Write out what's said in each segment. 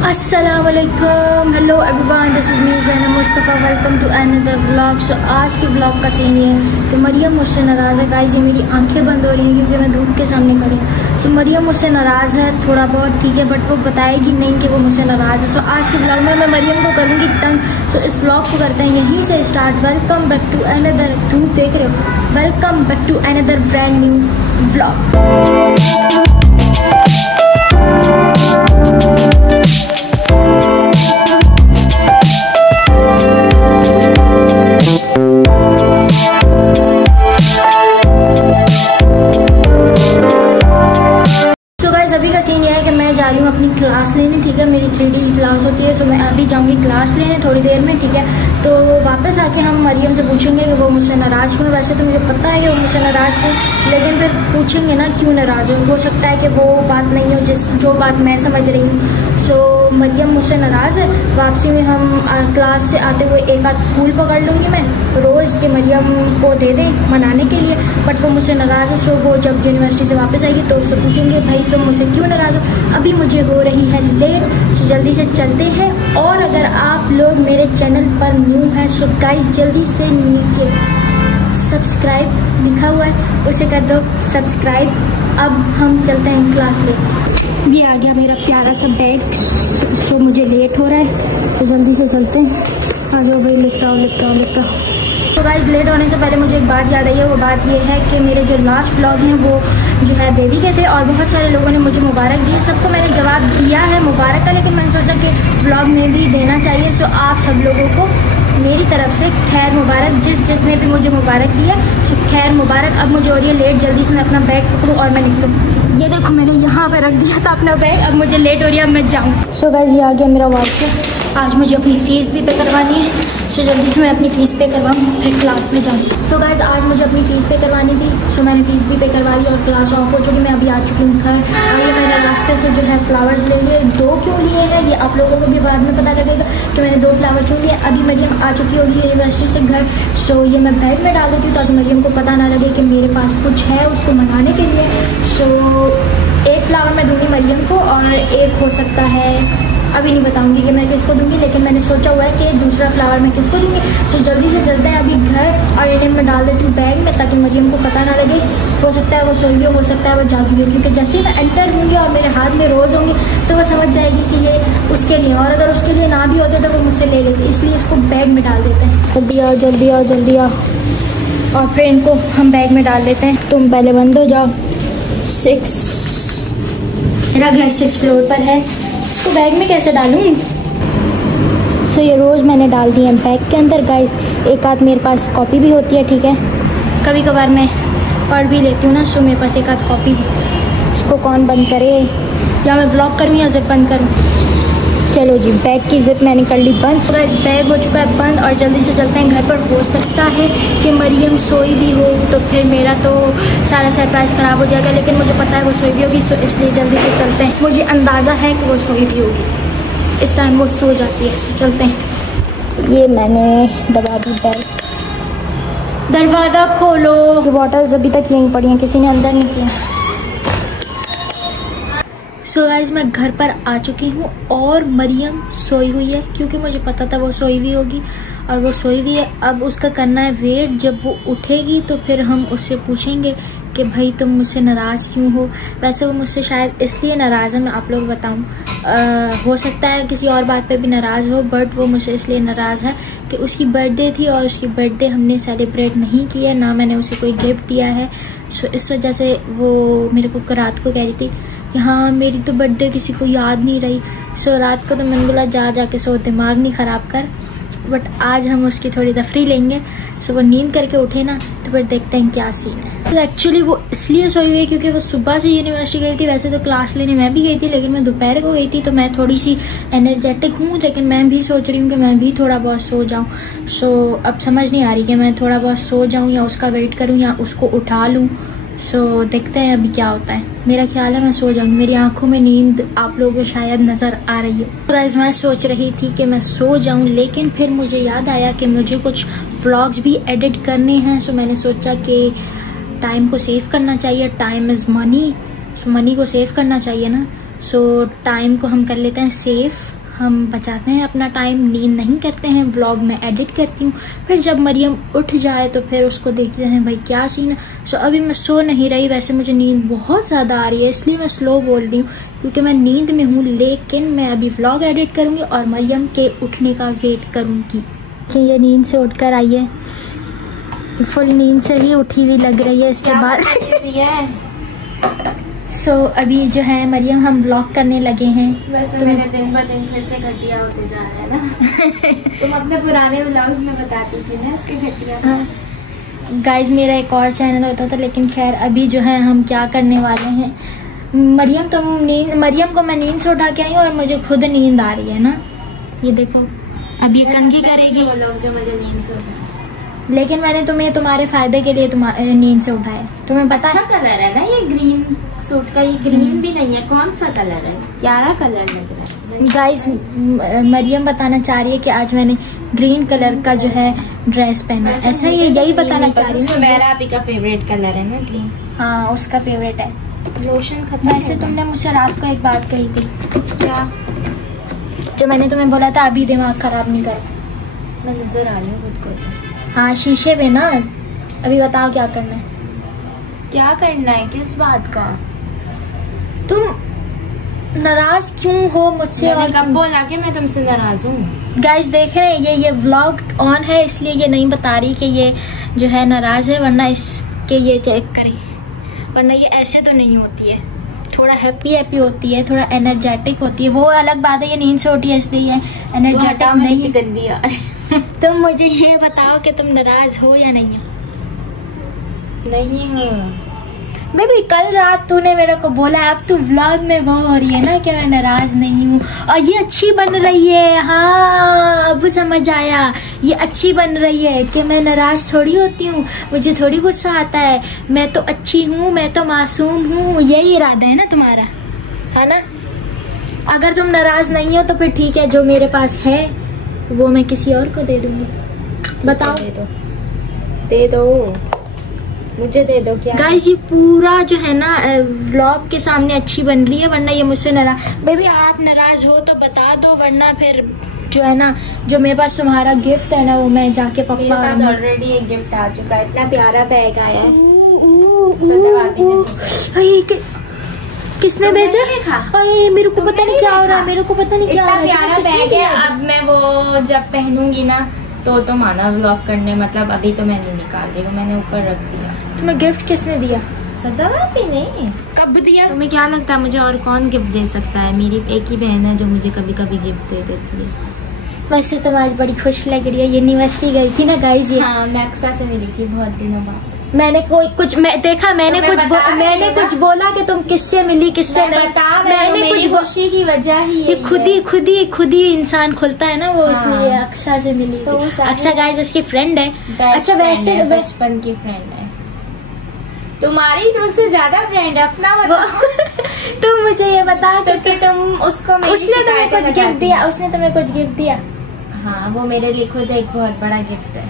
अस्सलामुअलैकुम, hello everyone, this is me Zainab Mustafa. Welcome to another vlog. So आज के vlog का सीन ये है कि मरियम मुझसे नाराज़ है। गाइस, ये मेरी आंखें बंद हो रही हैं क्योंकि मैं धूप के सामने खड़ी हूँ। सो मरियम मुझसे नाराज़ है थोड़ा बहुत, ठीक है, बट वो बताएगी नहीं कि वो मुझसे नाराज़ है। सो आज के व्लॉग में मैं मरियम को करूँगी तंग। सो इस व्लॉग को करते हैं यहीं से start. Welcome back to another, धूप देख रहे हो, welcome back to another brand new vlog. अभी का सीन ये है कि मैं जा रही हूँ अपनी क्लास लेने, ठीक है, मेरी 3D की क्लास होती है। सो मैं अभी जाऊँगी क्लास लेने थोड़ी देर में, ठीक है। तो वापस आके हम मरियम से पूछेंगे कि वो मुझसे नाराज़ क्यों है। वैसे तो मुझे पता है कि वो मुझसे नाराज़ क्यों, लेकिन फिर पूछेंगे ना क्यों नाराज़ हो सकता है कि वो बात नहीं हो जो बात मैं समझ रही हूँ। सो मरियम मुझसे नाराज़ है। वापसी में हम क्लास से आते हुए एक आध फूल पकड़ लूँगी मैं रोज़ के मरियम को दे दें मनाने के लिए, बट वो मुझसे नाराज़ है। सो वो जब यूनिवर्सिटी से वापस आएगी तो उससे पूछेंगे भाई तुम मुझसे क्यों नाराज़ हो। अभी मुझे हो रही है लेट, सो जल्दी से चलते हैं। और अगर आप लोग मेरे चैनल पर न्यू हैं सो गाइस जल्दी से नीचे सब्सक्राइब लिखा हुआ है उसे कर दो सब्सक्राइब। अब हम चलते हैं क्लास लेने। ये आ गया मेरा प्यारा सा बैग। सो मुझे लेट हो रहा है, सो जल्दी से चलते हैं। आ जाओ भाई, लिफ्ट आओ। तो गाइस लेट होने से पहले मुझे एक बात याद आई है। वो बात ये है कि मेरे जो लास्ट व्लॉग हैं वो जो है बेबी के थे और बहुत सारे लोगों ने मुझे मुबारक दी। सबको मैंने जवाब दिया है मुबारक का, लेकिन मैंने सोचा कि व्लॉग में भी देना चाहिए। सो आप सब लोगों को मेरी तरफ से खैर मुबारक, जिसने भी मुझे मुबारक दिया सो खैर मुबारक। अब मुझे हो रही है लेट, जल्दी से मैं अपना बैग पकड़ूँ और मैं निकलूँ। ये देखो मैंने यहाँ पे रख दिया था अपना बैग, अब मुझे लेट हो रही है, अब मैं जाऊँ। सो गाइस ये आ गया मेरा व्हाट्सएप। आज मुझे अपनी फ़ीस भी पे करवानी है, सो जल्दी से मैं अपनी फ़ीस पे करवाऊँ फिर क्लास में जाऊँ। सो गाइस आज मुझे अपनी फ़ीस पे करवानी थी, सो मैंने फ़ीस भी पे करवा ली और क्लास ऑफ हो चुकी। मैं अभी आ चुकी हूँ घर। और ये मैंने रास्ते से जो है फ्लावर्स ले लिए। 2 क्यों लिए हैं ये आप लोगों को भी बाद में पता लगेगा कि मैंने 2 फ्लावर क्यों लिए। अभी मरियम आ चुकी होगी यूनिवर्सिटी से घर, सो ये मैं बैग में डाल देती हूँ ताकि मरियम को पता ना लगे कि मेरे पास कुछ है उसको मनाने के लिए। सो एक फ्लावर मैं दूँगी मरियम को और एक हो सकता है अभी नहीं बताऊंगी कि मैं किसको दूंगी, लेकिन मैंने सोचा हुआ है कि दूसरा फ्लावर मैं किसको दूंगी। सो जल्दी से चलते हैं अभी घर और इन्हें मैं डाल देती हूँ बैग में ताकि मरियम को पता ना लगे। हो सकता है वो सोई हो सकता है वो जागी हो, क्योंकि जैसे ही मैं एंटर होंगी और मेरे हाथ में रोज़ होंगी तो वो समझ जाएगी कि ये उसके लिए, और अगर उसके लिए ना भी होते तो वो मुझसे ले लेती। इसलिए इसको बैग में डाल देते हैं। जल्दी आओ और फिर इनको हम बैग में डाल देते हैं। तुम पहले बंद हो जाओ। 6 मेरा घर 6 फ्लोर पर है, इसको बैग में कैसे डालूँ। सो ये रोज़ मैंने डाल दिए हैं बैग के अंदर। गाइस एक आध मेरे पास कॉपी भी होती है, ठीक है, कभी कभार मैं पढ़ भी लेती हूँ ना, सो मेरे पास एक आध कॉपी भी। इसको कौन बंद करे, या मैं व्लॉग करूँ या जिप बंद करूँ। चलो जी, बैग की जिप मैंने कर ली बंद। तो गाइस बैग हो चुका है बंद और जल्दी से चलते हैं घर पर। हो सकता है कि मरियम सोई भी हो तो फिर मेरा तो सारा सरप्राइज़ ख़राब हो जाएगा, लेकिन मुझे पता है वो सोई भी होगी, सो इसलिए जल्दी से चलते हैं। मुझे अंदाज़ा है कि वो सोई भी होगी, इस टाइम वो सो जाती है। सो चलते हैं। ये मैंने दबा दी बैग, दरवाज़ा खोलो। बॉटल्स अभी तक यहीं पड़ी हैं, किसी ने अंदर नहीं किया। सो गाइस मैं घर पर आ चुकी हूँ और मरियम सोई हुई है, क्योंकि मुझे पता था वो सोई हुई होगी और वो सोई हुई है। अब उसका करना है वेट, जब वो उठेगी तो फिर हम उससे पूछेंगे कि भाई तुम मुझसे नाराज़ क्यों हो। वैसे वो मुझसे शायद इसलिए नाराज़ है, मैं आप लोग बताऊँ, हो सकता है किसी और बात पे भी नाराज़ हो, बट वो मुझसे इसलिए नाराज़ है कि उसकी बर्थडे थी और उसकी बर्थडे हमने सेलिब्रेट नहीं किया, ना मैंने उसे कोई गिफ्ट दिया है। सो इस वजह से वो मेरे को रात को कह रही थी कि हाँ मेरी तो बर्थडे किसी को याद नहीं रही। सो रात को तो मैंने बोला जा के सो, दिमाग नहीं ख़राब कर, बट आज हम उसकी थोड़ी तफरी लेंगे। सो वो नींद करके उठे ना तो फिर देखते हैं क्या सीन है। तो एक्चुअली वो इसलिए सोई हुई है क्योंकि वो सुबह से यूनिवर्सिटी गई थी। वैसे तो क्लास लेने मैं भी गई थी, लेकिन मैं दोपहर को गई थी तो मैं थोड़ी सी एनर्जेटिक हूँ, लेकिन मैं भी सोच रही हूँ कि मैं भी थोड़ा बहुत सो जाऊँ। सो अब समझ नहीं आ रही कि मैं थोड़ा बहुत सो जाऊँ या उसका वेट करूँ या उसको उठा लूँ। सो देखते हैं अभी क्या होता है। मेरा ख्याल है मैं सो जाऊंगी, मेरी आंखों में नींद आप लोगों को शायद नज़र आ रही है। तो गाइस मैं सोच रही थी कि मैं सो जाऊं, लेकिन फिर मुझे याद आया कि मुझे कुछ व्लॉग्स भी एडिट करने हैं। सो मैंने सोचा कि टाइम को सेव करना चाहिए, time is money, so money को सेव करना चाहिए ना। सो टाइम को हम कर लेते हैं सेफ, हम बचाते हैं अपना टाइम, नींद नहीं करते हैं, व्लॉग में एडिट करती हूँ, फिर जब मरियम उठ जाए तो फिर उसको देखते हैं भाई क्या सीन है। सो अभी मैं सो नहीं रही, वैसे मुझे नींद बहुत ज़्यादा आ रही है इसलिए मैं स्लो बोल रही हूँ क्योंकि मैं नींद में हूँ, लेकिन मैं अभी व्लॉग एडिट करूँगी और मरियम के उठने का वेट करूँगी। ये नींद से उठकर आई है, फुल नींद से ही उठी हुई लग रही है इसके बाद। सो अभी जो है मरियम हम व्लॉग करने लगे हैं। वैसे मेरे दिन ब दिन फिर से घटिया होते जा रहे हैं ना। तुम अपने पुराने व्लॉग्स में बताती थी ना इसके घटिया। गाइज मेरा एक और चैनल होता था, लेकिन खैर अभी जो है हम क्या करने वाले हैं, मरियम को मैं नींद से उठा के आई हूँ और मुझे खुद नींद आ रही है ना, ये देखो अब ये कंघी करेगी वो लोग जो मुझे नींद से उठाए, लेकिन मैंने तुम्हें तुम्हारे फायदे के लिए नींद से उठाया। तुम्हें पता अच्छा कलर है ना ये ग्रीन सूट का, ये ग्रीन भी नहीं है, कौन सा कलर है, प्यारा कलर लग रहा है। गाइस मरियम बताना चाह रही है कि आज मैंने ग्रीन कलर का जो है ड्रेस पहना, ऐसा ही यही बताना चाह रही है। मेरा अभी का फेवरेट कलर है ना ग्रीन। हाँ उसका फेवरेट है। लोशन खत्म। वैसे तुमने मुझसे रात को एक बात कही थी, क्या? जो मैंने तुम्हें बोला था अभी दिमाग खराब नहीं कर। मैं नजर आ रही हूँ खुद को। हाँ शीशे में ना। अभी बताओ क्या करना है? क्या करना है? किस बात का? तुम नाराज क्यों हो मुझसे? और कब बोला कि मैं तुमसे नाराज हूँ? गाइस देख रहे हैं ये व्लॉग ऑन है इसलिए ये नहीं बता रही कि ये जो है नाराज है, वरना इसके ये चेक करें, वरना ये ऐसे तो नहीं होती है, थोड़ा हैप्पी होती है, थोड़ा एनर्जेटिक होती है। वो अलग बात है, ये नींद से उठी है इसलिए एनर्जेटिक नहीं। गंदी आज। तुम मुझे ये बताओ कि तुम नाराज हो या नहीं हो? नहीं हूँ। मैं भी कल रात तूने मेरे को बोला, अब तू व्लॉग में वो हो रही है ना कि मैं नाराज नहीं हूँ और ये अच्छी बन रही है। हाँ अब समझ आया, ये अच्छी बन रही है कि मैं नाराज थोड़ी होती हूँ, मुझे थोड़ी गुस्सा आता है, मैं तो अच्छी हूँ, मैं तो मासूम हूँ। यही इरादा है ना तुम्हारा, है ना? अगर तुम नाराज नहीं हो तो फिर ठीक है, जो मेरे पास है वो मैं किसी और को दे दूंगी। बताओ। दे दो मुझे, दे दो। क्या गाइस ये पूरा जो है ना व्लॉग के सामने अच्छी बन रही है, वरना ये मुझसे नाराज। बेबी आप नाराज हो तो बता दो, वरना फिर जो है ना जो मेरे पास तुम्हारा गिफ्ट है ना वो मैं जाके पापा। मेरे पास ऑलरेडी एक गिफ्ट आ चुका है, इतना प्यारा बैग आया है। किसने भेजा? मेरे को पता नहीं क्या हो रहा है, मेरे को पता नहीं क्या हो रहा है। प्यारा बैग है, अब मैं वो जब पहनूंगी ना तो तुम आना व्लॉग करने। मतलब अभी तो मैं नहीं निकाल रही हूँ, मैंने ऊपर रख दिया। तुम्हें गिफ्ट किसने दिया? सदाभाभी ने। कब दिया? तुम्हें क्या लगता है मुझे और कौन गिफ्ट दे सकता है? मेरी एक ही बहन है जो मुझे कभी कभी गिफ्ट दे देती है। वैसे तुम आज बड़ी खुश लग रही है, यूनिवर्सिटी गई थी ना गाइस? ये हाँ मैं अक्सा से मिली थी बहुत दिनों बाद। मैंने कुछ मैंने कुछ बोला कि तुम किससे मिली किससे नहीं। मैंने कुछ खुशी की वजह ही ये खुद ही इंसान खुलता है ना वो। हाँ। इसलिए अक्सा से मिली तो अक्सा गाइस इसकी फ्रेंड है। अच्छा वैसे बचपन की फ्रेंड है तुम्हारी, मुझसे ज्यादा फ्रेंड है अपना। तुम मुझे ये बता तो तुम उसको उसने तुम्हें कुछ गिफ्ट दिया? उसने तुम्हें कुछ गिफ्ट दिया? हाँ वो मेरे लिए खुद एक बहुत बड़ा गिफ्ट है।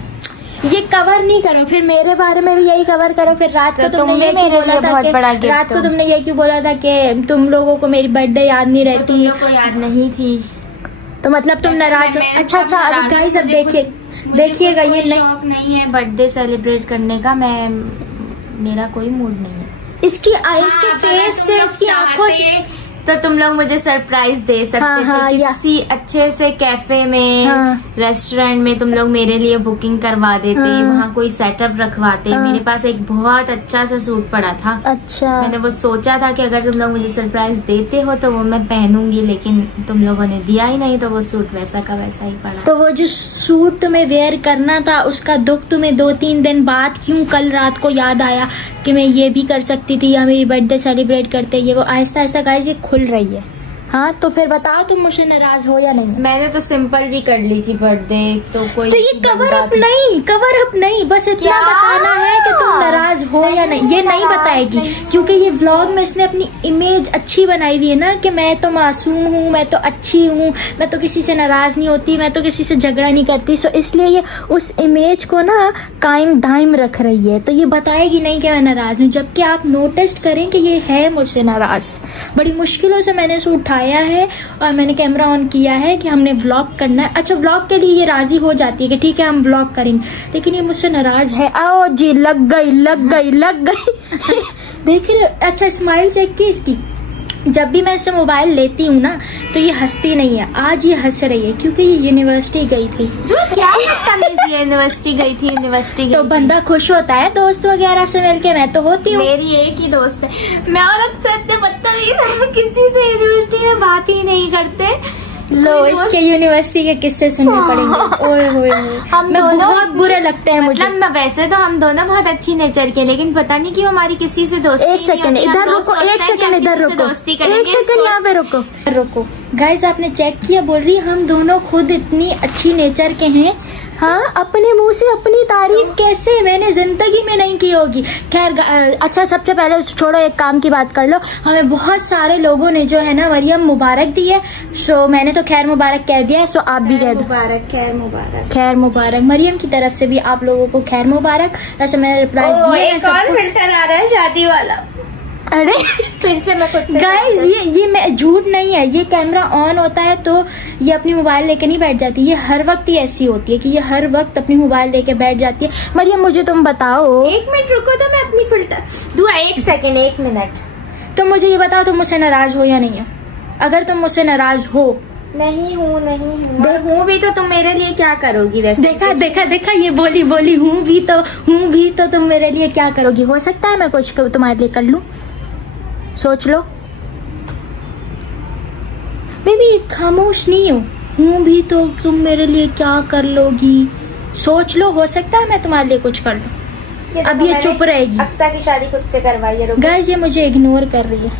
ये कवर नहीं करो, फिर मेरे बारे में भी यही कवर करो। फिर रात को तुमने ये क्यों बोला था कि रात को तुमने ये क्यों बोला था कि तुम लोगों को मेरी बर्थडे याद नहीं रहती? तुम लोगों को याद नहीं थी तो मतलब तुम नाराज हो? अच्छा अब गाइस अब देखिएगा ये शौक नहीं है बर्थडे सेलिब्रेट करने का, मेरा कोई मूड नहीं है। इसके फेस से, इसकी आंखों से तो तुम लोग मुझे सरप्राइज दे सकते थे किसी अच्छे से कैफे में, रेस्टोरेंट में तुम लोग मेरे लिए बुकिंग करवा देते, वहाँ कोई सेटअप रखवाते। मेरे पास एक बहुत अच्छा सा सूट पड़ा था। अच्छा मैंने वो सोचा था कि अगर तुम लोग मुझे सरप्राइज देते हो तो वो मैं पहनूंगी, लेकिन तुम लोगों ने दिया ही नहीं, तो वो सूट वैसा का वैसा ही पड़ा। तो वो जो सूट तुम्हें वेयर करना था उसका दुख तुम्हें 2-3 दिन बाद क्यों कल रात को याद आया कि मैं ये भी कर सकती थी या मेरी बर्थडे सेलिब्रेट करते? ये वो आहिस्ता आहिस्ता गाइस ये खुल रही है, हाँ तो फिर बताओ तुम मुझसे नाराज हो या नहीं? मैंने तो सिंपल भी कर ली थी बर्थडे, तो कोई तो ये कवर अप नहीं, बस इतना बताना है कि तुम नाराज हो या नहीं। ये नहीं बताएगी क्योंकि ये व्लॉग में इसने अपनी इमेज अच्छी बनाई हुई है ना कि मैं तो मासूम हूँ, मैं तो अच्छी हूँ, मैं तो किसी से नाराज नहीं होती, मैं तो किसी से झगड़ा नहीं करती। सो इसलिए ये उस इमेज को ना कायम दायम रख रही है, तो ये बताएगी नहीं कि मैं नाराज हूँ, जबकि आप नोटिस करें कि ये है मुझसे नाराज। बड़ी मुश्किलों से मैंने इसे उठाया है और मैंने कैमरा ऑन किया है कि हमने व्लॉग करना है। अच्छा, व्लॉग के लिए ये राजी हो जाती है कि ठीक है हम व्लॉग करेंगे, लेकिन ये मुझसे नाराज है। आओ जी, लग गई देख रहे? अच्छा, स्माइल चेक की इसकी। जब भी मैं इससे मोबाइल लेती हूँ ना तो ये हंसती नहीं है। आज ये हंस रही है क्योंकि ये यूनिवर्सिटी गई थी। क्या यूनिवर्सिटी गई थी तो बंदा खुश होता है दोस्त वगैरह से मिलके। मैं तो होती हूँ, मेरी एक ही दोस्त है। मैं और अक्सर बदतमीज किसी से यूनिवर्सिटी में बात ही नहीं करते। लो इसके यूनिवर्सिटी के किस्से सुनने पड़ेंगे। ओए होए हम मैं दोनों बहुत बुरे लगते हैं मुझे। मतलब वैसे तो हम दोनों बहुत अच्छी नेचर के, लेकिन पता नहीं क्यों हमारी किसी से दोस्ती। एक सेकंड इधर रुको, एक सेकंड इधर रुको, एक सेकंड यहाँ पे रुको। गाइस आपने चेक किया? बोल रही हम दोनों खुद इतनी अच्छी नेचर के हैं। हाँ, अपने मुंह से अपनी तारीफ कैसे? मैंने जिंदगी में नहीं की होगी। खैर अच्छा, सबसे पहले छोड़ो, एक काम की बात कर लो। हमें बहुत सारे लोगों ने जो है ना मरियम मुबारक दी है। सो मैंने तो खैर मुबारक कह दिया, सो आप भी कह दो खैर मुबारक। मरियम की तरफ से भी आप लोगों को खैर मुबारक। ऐसे मैंने रिप्लाई दिया। फिल्टर आ रहा है शादी वाला। अरे फिर से मैं खुद से गाइज ये मैं झूठ नहीं है, ये कैमरा ऑन होता है तो ये अपनी मोबाइल लेके नहीं बैठ जाती। ये हर वक्त ही ऐसी होती है कि ये हर वक्त अपनी मोबाइल लेके बैठ जाती है। मरियम मुझे तुम बताओ। 1 मिनट रुको तो मैं अपनी फिल्टर दुआ। 1 सेकंड 1 मिनट। तुम मुझे ये बताओ तुम मुझसे नाराज हो या नहीं है? अगर तुम मुझसे नाराज हो। नहीं हूँ भी तो तुम मेरे लिए क्या करोगी? वैसे देखा ये बोली हूँ भी तो तुम मेरे लिए क्या करोगी? हो सकता है मैं कुछ तुम्हारे लिए कर लूं, सोच लो। बेबी खामोश नहीं हूँ भी तो तुम मेरे लिए क्या कर लोगी? सोच लो, हो सकता है मैं तुम्हारे लिए कुछ कर लूं। अब ये चुप रहेगी। अक्सा की शादी खुद से करवाई है। गाइस ये मुझे इग्नोर कर रही है।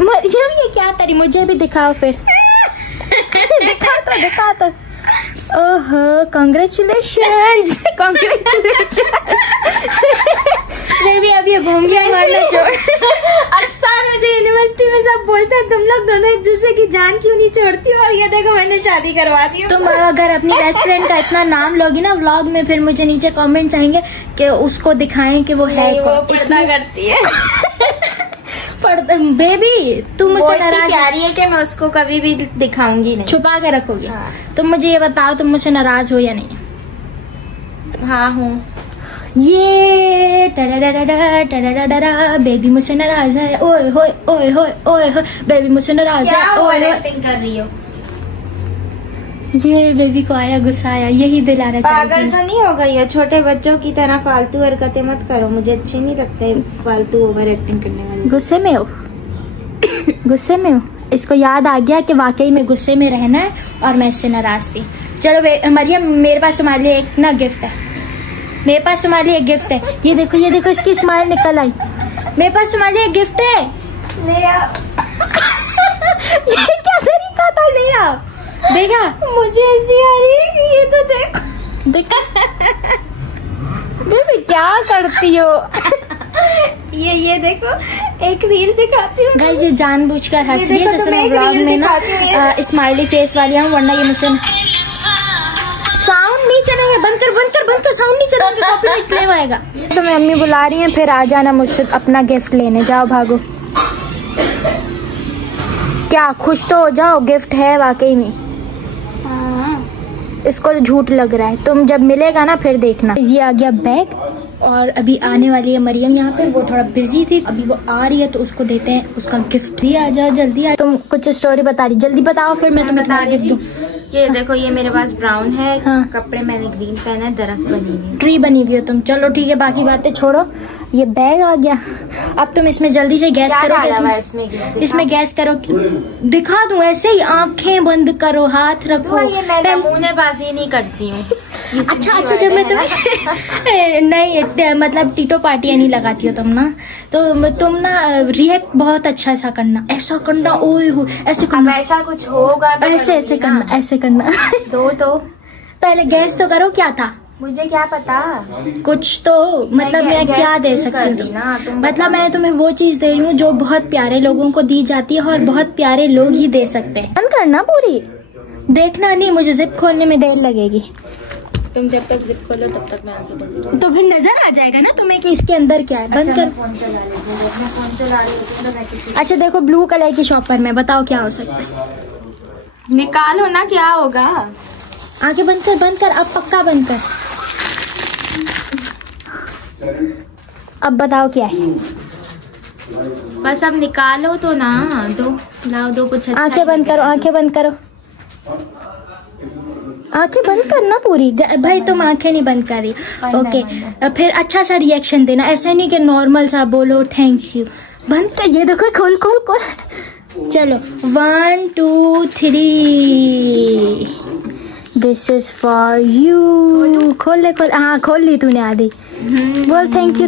मरियम ये क्या तरी? मुझे भी दिखाओ फिर। दिखा तो। ओहो, कांग्रेचुलेशंस। बेबी अब ये भोंगिया मारना छोड़। अच्छा, मुझे यूनिवर्सिटी में सब बोलते हैं तुम लोग दोनों एक दूसरे की जान क्यों नहीं छोड़ती हो, और ये देखो मैंने शादी करवा दी। तुम अगर अपनी बेस्ट फ्रेंड का इतना नाम लोगी ना व्लॉग में, फिर मुझे नीचे कमेंट्स आएंगे कि उसको दिखाएं कि वो है कौन। पर्दा करती है। बेबी तुम मुझसे नाराज प्यारी है कि मैं उसको कभी भी दिखाऊंगी नहीं। छुपा के रखोगी? हाँ। तुम मुझे ये बताओ तुम मुझसे नाराज हो या नहीं? हाँ हूँ। ये टडा बेबी मुझसे नाराज है। ओए होए बेबी मुझसे नाराज है। एक्टिंग कर रही हो? ये बेबी को आया गुस्सा आया, यही दिलाना चाहिए। पागल तो नहीं हो गई है? छोटे बच्चों की तरह फालतू हरकतें मत करो, मुझे अच्छे नहीं लगते फालतू ओवर एक्टिंग करने वाले। गुस्से में हो? इसको याद आ गया कि वाकई में गुस्से में रहना है और मैं इससे नाराज थी। चलो मरियम, मेरे पास तुम्हारे लिए एक ना गिफ्ट है। मेरे पास तुम्हारे लिए एक गिफ्ट है। ये देखो इसकी स्माइल निकल आई। मेरे पास तुम्हारे लिए एक गिफ्ट है। ले आओ। ये क्या तरीका था? ले आओ। देखा? मुझे ऐसी आ रही है कि ये तो देखा बेबी क्या करती हो? ये देखो, एक रील दिखाती हूँ। गाइस ये जानबूझकर हंस रही है, जैसे मैं व्लॉग में ना स्माइली फेस वाली हूँ, वरना ये मुझसे साउंड नहीं चलेंगे। बंद कर साउंड नहीं चलेंगे, कॉपीराइट क्लेम आएगा। तो मैं अम्मी बुला रही हैं, फिर आ जाना मुझसे अपना गिफ्ट लेने। जाओ भागो। क्या खुश तो हो जाओ, गिफ्ट है वाकई में। इसको झूठ लग रहा है। तुम जब मिलेगा ना फिर देखना। ये आ गया बैग और अभी आने वाली है मरियम यहाँ पे। वो थोड़ा बिजी थी, अभी वो आ रही है तो उसको देते हैं उसका गिफ्ट। भी आ जाओ जल्दी आ। तुम कुछ स्टोरी बता रही, जल्दी बताओ फिर मैं तुम्हें तुम्हारा गिफ्ट दूँ। ये देखो, ये मेरे पास ब्राउन है। हाँ। कपड़े मैंने ग्रीन पहना है, दरख्त बनी हुई, ट्री बनी हुई हो तुम। चलो ठीक है, बाकी बातें छोड़ो। ये बैग आ गया। अब तुम इसमें जल्दी से गैस करो। इसमें गैस करो। दिखा दूं ऐसे ही? आंखें बंद करो, हाथ रखो। ये मैं नमूनेबाजी नहीं करती हूँ। अच्छा जब मैं तुम्हें नहीं मतलब टीटो पार्टियां नहीं लगाती हो तुम ना, तो तुम ना रिएक्ट बहुत अच्छा ऐसा करना ओए हो ऐसे करना, ऐसा कुछ होगा ऐसे करना तो पहले गैस तो करो क्या था, मुझे क्या पता, कुछ तो मतलब मैं क्या दे सकती हूँ, मतलब मैं तुम्हें वो चीज दे रही हूँ जो बहुत प्यारे लोगों को दी जाती है और बहुत प्यारे लोग ही दे सकते हैं। बंद करना पूरी, देखना नहीं, मुझे जिप खोलने में देर लगेगी। तुम जब तक जिप खोलो तब तक मैं आगे बढ़ती रहूंगी। तो फिर नजर आ जाएगा ना तुम्हें कि इसके अंदर क्या है। बंद कर। फोन चला लेती हूँ, फोन चला रही हूँ। अच्छा देखो ब्लू कलर की शॉपर में बताओ क्या हो सकता है, निकालो ना क्या होगा। आगे बंद कर, अब पक्का बंद कर। अब बताओ क्या है, बस अब निकालो तो ना, दो कुछ अच्छा। आंखें बंद करो, आंखें बंद करना पूरी। भाई तुम आंखें नहीं बंद कर रही, ओके। फिर अच्छा सा रिएक्शन देना, ऐसा नहीं कि नॉर्मल सा बोलो थैंक यू। बंद कर, ये देखो खोल। चलो 1 2 3 दिस इज फॉर यू। खोल हाँ खोल ली तूने आधी। बोल थैंक यू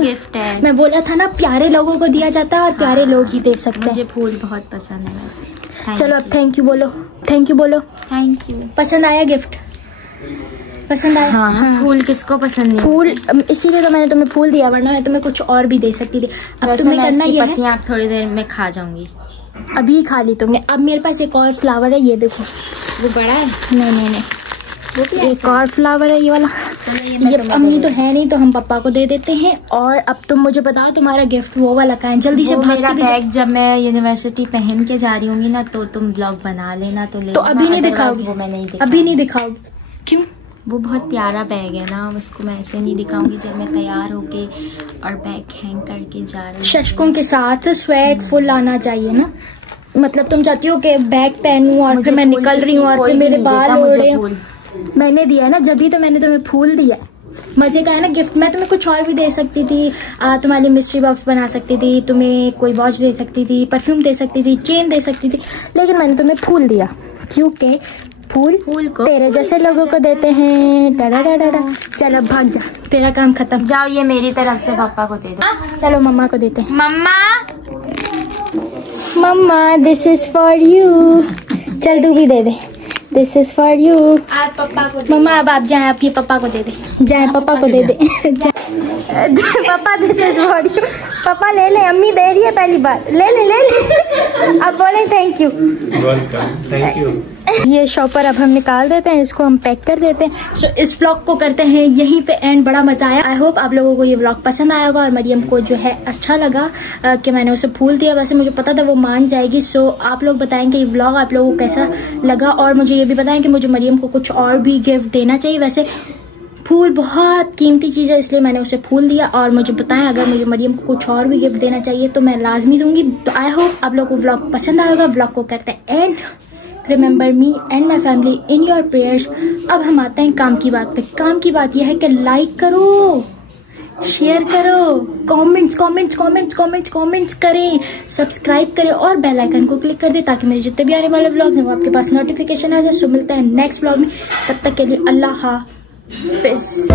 गिफ्ट है। मैं बोला था ना प्यारे लोगों को दिया जाता है और प्यारे लोग ही दे सकते हैं। मुझे फूल बहुत पसंद है वैसे। चलो अब थैंक यू बोलो। Thank you. पसंद आया गिफ्ट? पसंद आया? हाँ। फूल किसको पसंद नहीं? फूल इसीलिए तो मैंने तुम्हें फूल दिया, वरना मैं तुम्हें कुछ और भी दे सकती थी। अब तुम्हें करना ये है, आप थोड़ी देर में खा जाऊंगी। अभी खा ली तुमने। अब मेरे पास एक और फ्लावर है, ये देखो। वो बड़ा है? नहीं एक और फ्लावर है ये वाला। ये अम्मी तो है नहीं तो हम पापा को दे देते हैं। और अब तुम मुझे बताओ तुम्हारा गिफ्ट वो वाला कहाँ है, जल्दी से। मेरा बैग जब मैं यूनिवर्सिटी पहन के जा रही होंगी ना तो तुम ब्लॉग बना लेना, तो अभी नहीं दिखाओगी? वो मैं नहीं अभी नहीं दिखाओगी? क्यों? वो बहुत प्यारा बैग है ना, उसको मैं ऐसे नहीं दिखाऊंगी। जब मैं तैयार होके और बैग हैंग करके जा रही हूँ, शशकों के साथ स्वेट फुल आना चाहिए ना। मतलब तुम चाहती हो कि बैग पहनूं और फिर मैं निकल रही हूँ और फिर मेरे बाल उड़ रहे हैं। मैंने दिया ना, जब भी तो मैंने तुम्हें फूल दिया। मजे का है ना गिफ्ट। मैं तुम्हें कुछ और भी दे सकती थी, तुम्हारे मिस्ट्री बॉक्स बना सकती थी, तुम्हें कोई वॉच दे सकती थी, परफ्यूम दे सकती थी, चेन दे सकती थी, लेकिन मैंने तुम्हें फूल दिया क्योंकि फूल को तेरे जैसे लोगों को देते हैं। चल अब भाग जा, तेरा काम खत्म। जाओ, ये मेरी तरफ से पापा को दे दो। चलो मम्मा को देते हैं। मम्मा दिस इज फॉर यू। चल तू भी दे दे। This is for you. आप पापा को। मम्मा अब आप जाए, आप ये पापा को दे दे। जाए पापा को दे दे। पापा दिस इज फॉर यू। पापा ले ले, अम्मी दे रही है पहली बार। ले अब बोले थैंक यू। Thank you. ये शॉपर अब हम निकाल देते हैं, इसको हम पैक कर देते हैं। सो इस व्लॉग को करते हैं यहीं पे एंड। बड़ा मजा आया। आई होप आप लोगों को ये व्लॉग पसंद आया होगा और मरियम को जो है अच्छा लगा कि मैंने उसे फूल दिया। वैसे मुझे पता था वो मान जाएगी। सो आप लोग बताएंगे ये व्लॉग आप लोगों को कैसा लगा और मुझे ये भी बताएं कि मुझे मरियम को कुछ और भी गिफ्ट देना चाहिए। वैसे फूल बहुत कीमती चीज है इसलिए मैंने उसे फूल दिया। और मुझे बताएं अगर मुझे मरियम को कुछ और भी गिफ्ट देना चाहिए तो मैं लाजमी दूंगी। तो आई होप आप लोगों को व्लॉग पसंद आएगा। व्लॉग को करते हैं and. Remember me and my family in your prayers. अब हम आते हैं काम की बात पे। काम की बात यह है कि लाइक करो, शेयर करो, कमेंट्स करें, सब्सक्राइब करें और बेल आइकन को क्लिक कर दे ताकि मेरे जितने भी आने वाले व्लॉग्स हैं वो आपके पास नोटिफिकेशन आ जाए। सो मिलते हैं नेक्स्ट व्लॉग में, तब तक के लिए अल्लाह हाफिज।